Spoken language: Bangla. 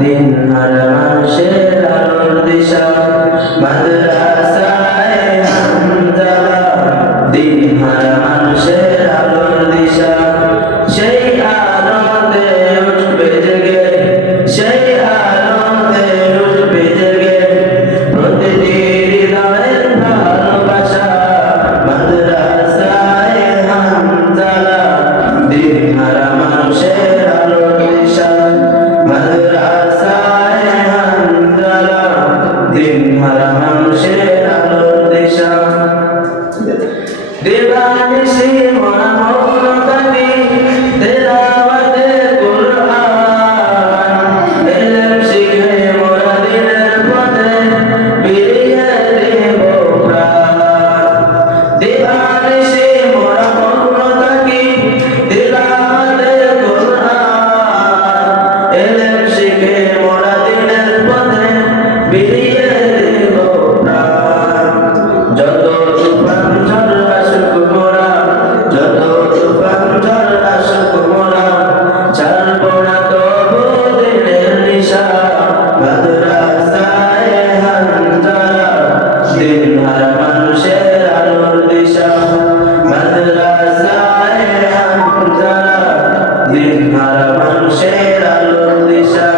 দিন হারা মানুষের আলোর দিশা মাদ্রাসায়ে হামদলা দিন হারা মানুষের আলোর দিশা সেই আলোতে উঠবে জেগে সেই আলোতে উঠবে জেগে প্রতিটি হৃদয়ের ভালোবাসা মাদ্রাসায়ে হামদলা দিন হারা মানুষের আলোর দিশা মাদ্রাসায়ে হামদলা দিন হারা মানুষের আলোর দিশা দিবানিশি মোরা মৌন থাকি তেলাওয়াতে কুরআন ইলম শিখে মোরা দিনের পথে বিরিয়ে দেব প্রাণ দিবানিশি মোরা মৌন থাকি তেলাওয়াতে কুরআন ইলম শিখে মোরা দিনের পথে বিরিয়ে দেব প্রাণ যত তুফান ঝড় আসুক মোরা যত তুফান ঝড় আসুক মোরা ছাড়ব না তবু দিনের নিশা মাদ্রাসায়ে হামদলা দিন হারা মানুষের আলোর দিশা মাদ্রাসায়ে হামদলা দিন হারা মানুষের আলোর দিশা